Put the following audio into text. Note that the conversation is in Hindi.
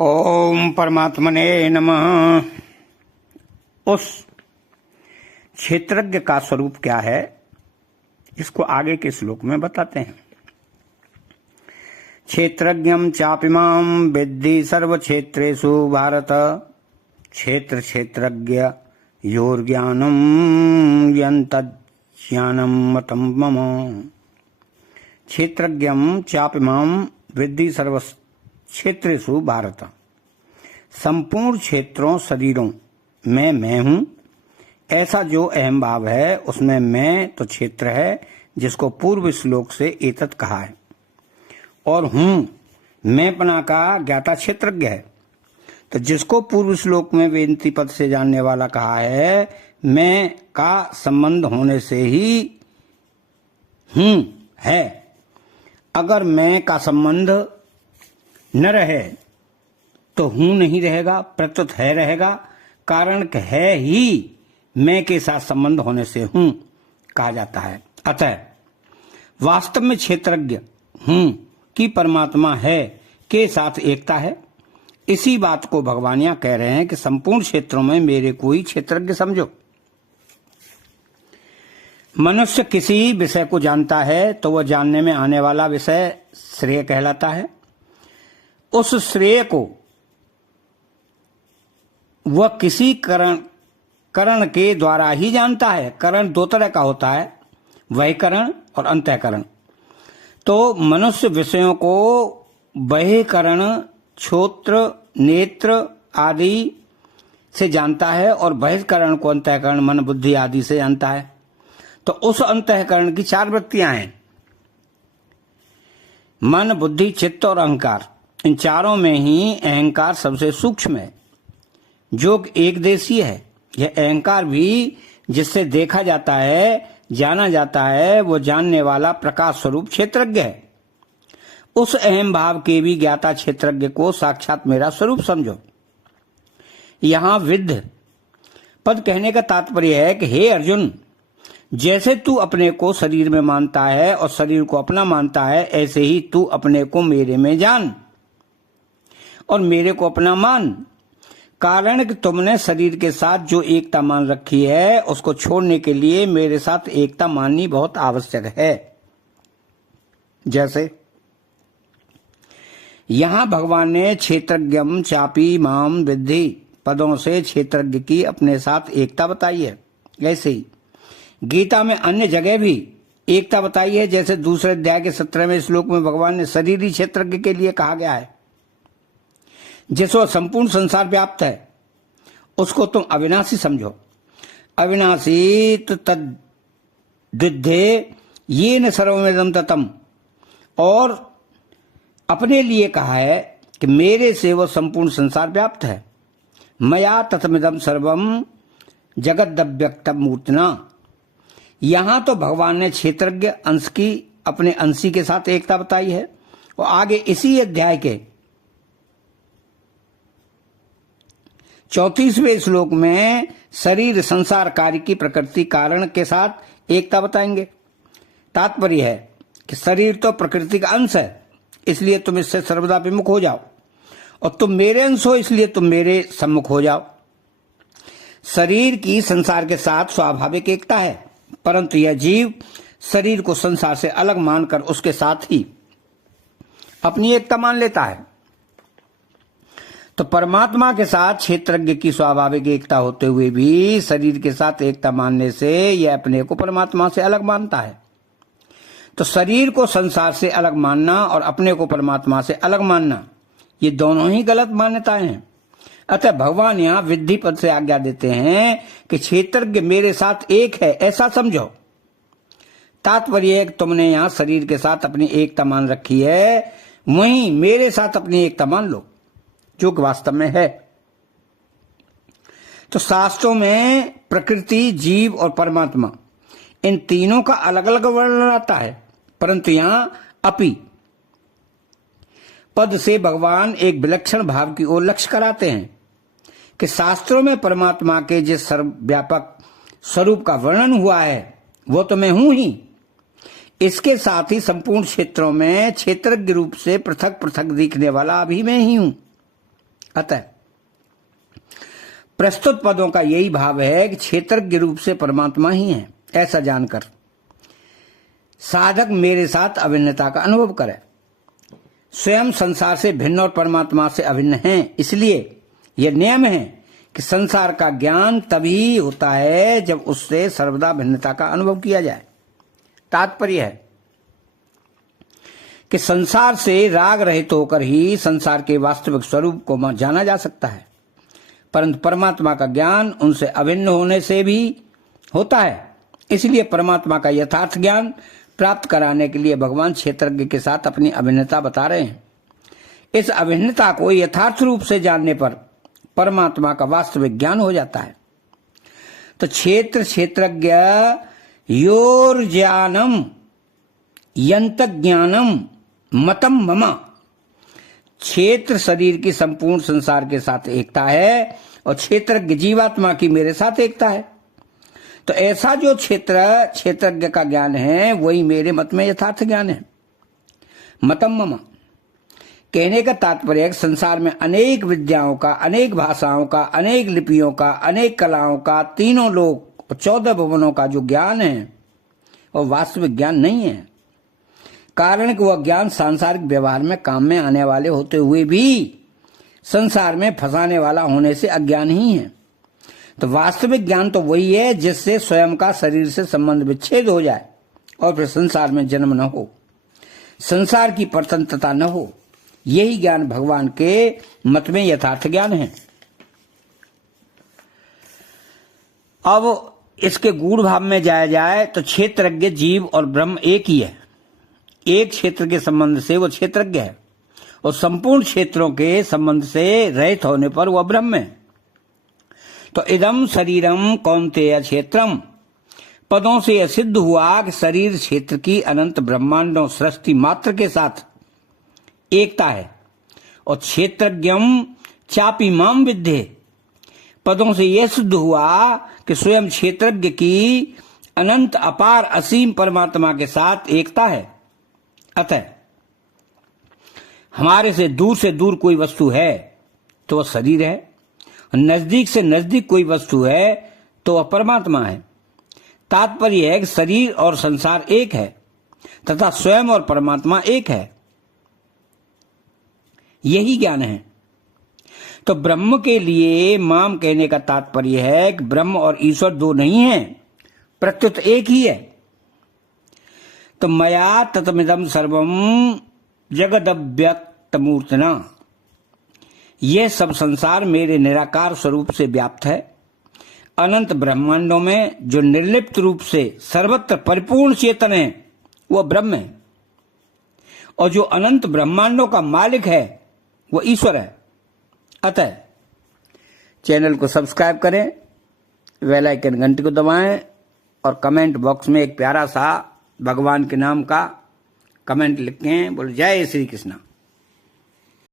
ओम परमात्मने नमः। उस क्षेत्रज्ञ का स्वरूप क्या है, इसको आगे के श्लोक में बताते हैं। क्षेत्रज्ञं चापिमां विद्धि सर्वक्षेत्रेषु भारत, क्षेत्र क्षेत्रज्ञ योर्ज्ञानं यन्तज्ज्ञानं मतं मम। क्षेत्रज्ञं चापिमां विद्धि सर्वक्षेत्रेषु भारत, संपूर्ण क्षेत्रों शरीरों में मैं हूं। ऐसा जो अहम भाव है उसमें मैं तो क्षेत्र है, जिसको पूर्व श्लोक से एतत् कहा है, और हूं मैंपना का ज्ञाता क्षेत्रज्ञ है। तो जिसको पूर्व श्लोक में वेदंती पद से जानने वाला कहा है, मैं का संबंध होने से ही हूं है। अगर मैं का संबंध न रहे तो हूं नहीं रहेगा, प्रत्युत है रहेगा। कारण है ही मैं के साथ संबंध होने से हूं कहा जाता है। अतः वास्तव में क्षेत्रज्ञ हूं कि परमात्मा है के साथ एकता है। इसी बात को भगवान यहां कह रहे हैं कि संपूर्ण क्षेत्रों में मेरे को ही क्षेत्रज्ञ समझो। मनुष्य किसी विषय को जानता है तो वह जानने में आने वाला विषय श्रेय कहलाता है। उस श्रेय को वह किसी करण के द्वारा ही जानता है। करण दो तरह का होता है, बहिकरण और अंतःकरण। तो मनुष्य विषयों को बहिकरण, श्रोत्र, नेत्र आदि से जानता है, और बहिष्करण को अंतःकरण, मन, बुद्धि आदि से जानता है। तो उस अंतःकरण की चार वृत्तियां हैं, मन, बुद्धि, चित्त और अहंकार। इन चारों में ही अहंकार सबसे सूक्ष्म है, जो एक देशी है। यह अहंकार भी जिससे देखा जाता है, जाना जाता है, वो जानने वाला प्रकाश स्वरूप क्षेत्रज्ञ है। उस अहम भाव के भी ज्ञाता क्षेत्रज्ञ को साक्षात मेरा स्वरूप समझो। यहां विद्ध पद कहने का तात्पर्य है कि हे अर्जुन, जैसे तू अपने को शरीर में मानता है और शरीर को अपना मानता है, ऐसे ही तू अपने को मेरे में जान और मेरे को अपना मान। कारण कि तुमने शरीर के साथ जो एकता मान रखी है, उसको छोड़ने के लिए मेरे साथ एकता माननी बहुत आवश्यक है। जैसे यहां भगवान ने क्षेत्रज्ञम चापी माम विद्धि पदों से क्षेत्रज्ञ की अपने साथ एकता बताई है। ऐसे ही गीता में अन्य जगह भी एकता बताई है। जैसे दूसरे अध्याय के 17वें श्लोक में भगवान ने शरीरी क्षेत्रज्ञ के लिए कहा गया है, जिसको संपूर्ण संसार व्याप्त है, उसको तुम अविनाशी समझो। अविनाशी तो तद्विद्धे येन सर्वमिदं ततम्। और अपने लिए कहा है कि मेरे से वह संपूर्ण संसार व्याप्त है। मया ततमिदं सर्वम जगद्व्यक्तम मूर्तना। यहां तो भगवान ने क्षेत्रज्ञ अंश की अपने अंशी के साथ एकता बताई है, और आगे इसी अध्याय के 34वें श्लोक में शरीर संसार कार्य की प्रकृति कारण के साथ एकता बताएंगे। तात्पर्य है कि शरीर तो प्रकृति का अंश है, इसलिए तुम इससे सर्वदा विमुख हो जाओ, और तुम मेरे अंश हो, इसलिए तुम मेरे सम्मुख हो जाओ। शरीर की संसार के साथ स्वाभाविक एकता है, परंतु यह जीव शरीर को संसार से अलग मानकर उसके साथ ही अपनी एकता मान लेता है। तो परमात्मा के साथ क्षेत्रज्ञ की स्वाभाविक एकता होते हुए भी शरीर के साथ एकता मानने से यह अपने को परमात्मा से अलग मानता है। तो शरीर को संसार से अलग मानना और अपने को परमात्मा से अलग मानना, ये दोनों ही गलत मान्यताएं हैं। अतः भगवान यहाँ विद्धि पद से आज्ञा देते हैं कि क्षेत्रज्ञ मेरे साथ एक है, ऐसा समझो। तात्पर्य है कि तुमने यहाँ शरीर के साथ अपनी एकता मान रखी है, वहीं मेरे साथ अपनी एकता मान लो, जो कि वास्तव में है। तो शास्त्रों में प्रकृति, जीव और परमात्मा, इन तीनों का अलग अलग वर्णन आता है, परंतु यहां अपि पद से भगवान एक विलक्षण भाव की ओर लक्ष्य कराते हैं कि शास्त्रों में परमात्मा के जिस सर्वव्यापक स्वरूप का वर्णन हुआ है, वो तो मैं हूं ही। इसके साथ ही संपूर्ण क्षेत्रों में क्षेत्रज्ञ रूप से पृथक पृथक दिखने वाला भी मैं ही हूं। अतः प्रस्तुत पदों का यही भाव है कि क्षेत्रज्ञ रूप से परमात्मा ही है, ऐसा जानकर साधक मेरे साथ अभिन्नता का अनुभव करे। स्वयं संसार से भिन्न और परमात्मा से अभिन्न है, इसलिए यह नियम है कि संसार का ज्ञान तभी होता है जब उससे सर्वदा भिन्नता का अनुभव किया जाए। तात्पर्य है कि संसार से राग रहित होकर ही संसार के वास्तविक स्वरूप को जाना जा सकता है, परंतु परमात्मा का ज्ञान उनसे अभिन्न होने से भी होता है। इसलिए परमात्मा का यथार्थ ज्ञान प्राप्त कराने के लिए भगवान क्षेत्रज्ञ के साथ अपनी अभिन्नता बता रहे हैं। इस अभिन्नता को यथार्थ रूप से जानने पर परमात्मा का वास्तविक ज्ञान हो जाता है। तो क्षेत्रज्ञ योर ज्ञानम यंत ज्ञानम मतम मम, क्षेत्र शरीर की संपूर्ण संसार के साथ एकता है और क्षेत्रज्ञ जीवात्मा की मेरे साथ एकता है। तो ऐसा जो क्षेत्रज्ञ का ज्ञान है वही मेरे मत में यथार्थ ज्ञान है। मतम मम कहने का तात्पर्य है संसार में अनेक विद्याओं का, अनेक भाषाओं का, अनेक लिपियों का, अनेक कलाओं का, तीनों लोक और 14 भुवनों का जो ज्ञान है और वास्तविक ज्ञान नहीं है। कारण कि वह ज्ञान सांसारिक व्यवहार में काम में आने वाले होते हुए भी संसार में फंसाने वाला होने से अज्ञान ही है। तो वास्तविक ज्ञान तो वही है जिससे स्वयं का शरीर से संबंध विच्छेद हो जाए और फिर संसार में जन्म न हो, संसार की परतंत्रता न हो। यही ज्ञान भगवान के मत में यथार्थ ज्ञान है। अब इसके गूढ़ भाव में जाया जाए तो क्षेत्रज्ञ जीव और ब्रह्म एक ही है। एक क्षेत्र के संबंध से वो क्षेत्रज्ञ है और संपूर्ण क्षेत्रों के संबंध से रहित होने पर वह ब्रह्म है। तो इदम शरीरम कौन्तेय क्षेत्रम पदों से यह सिद्ध हुआ कि शरीर क्षेत्र की अनंत ब्रह्मांडों सृष्टि मात्र के साथ एकता है। और क्षेत्रज्ञम चापी माम विद्धे पदों से यह सिद्ध हुआ कि स्वयं क्षेत्रज्ञ की अनंत अपार असीम परमात्मा के साथ एकता है। अतः हमारे से दूर कोई वस्तु है तो वह शरीर है, नजदीक से नजदीक कोई वस्तु है तो वह परमात्मा है। तात्पर्य है कि शरीर और संसार एक है तथा स्वयं और परमात्मा एक है। यही ज्ञान है। तो ब्रह्म के लिए माम कहने का तात्पर्य है कि ब्रह्म और ईश्वर दो नहीं है, प्रत्युत एक ही है। तो मया ततमिदं सर्वम जगदव्यक्तमूर्तना, यह सब संसार मेरे निराकार स्वरूप से व्याप्त है। अनंत ब्रह्मांडों में जो निर्लिप्त रूप से सर्वत्र परिपूर्ण चेतन है वह ब्रह्म है और जो अनंत ब्रह्मांडों का मालिक है वह ईश्वर है। अतः चैनल को सब्सक्राइब करें, बेल आइकन घंटी को दबाएं और कमेंट बॉक्स में एक प्यारा सा भगवान के नाम का कमेंट लिखें। बोले जय श्री कृष्ण।